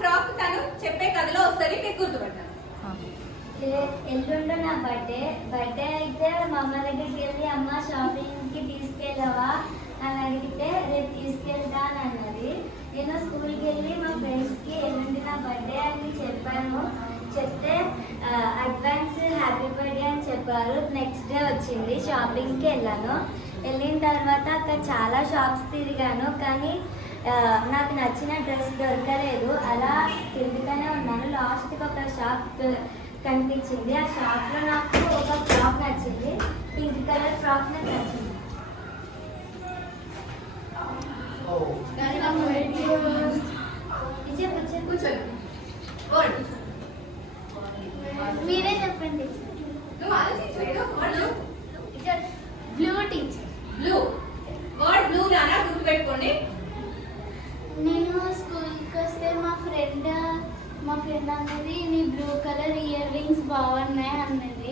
Frock తను చెప్పే కథలో వస్తుంది, మీకు గుర్తుపట్టాను. ఎల్లుండి నా బర్త్డే అయితే మా అమ్మ దగ్గరికి వెళ్ళి అమ్మ షాపింగ్కి తీసుకెళ్ళవా అని అడిగితే రేపు తీసుకెళ్తా అని అన్నది. నేను స్కూల్కి వెళ్ళి మా ఫ్రెండ్స్కి ఎల్లుండి నా బర్త్డే అని చెప్పాను. చెప్తే అడ్వాన్స్ హ్యాపీ బర్త్డే అని చెప్పారు. నెక్స్ట్ డే వచ్చింది, షాపింగ్కి వెళ్ళాను. వెళ్ళిన తర్వాత అక్కడ చాలా షాప్స్ తిరిగాను, కానీ నాకు నచ్చిన డ్రెస్ దొరకలేదు. అలా తిరుగుతూనే ఉన్నాను. లాస్ట్కి ఒక షాప్ కనిపించింది. ఆ షాప్లో నాకు ఒక ఫ్రాక్ నచ్చింది, పింక్ కలర్ ఫ్రాక్ నాకు నచ్చింది. మీరే చెప్పండి. Blue teacher. Blue word blue నానా గుర్తుపెట్టుకోండి. నేను స్కూల్కి వస్తే మా ఫ్రెండ్ అన్నది నీ బ్లూ కలర్ ఇయర్ రింగ్స్ బాగున్నాయి అన్నది.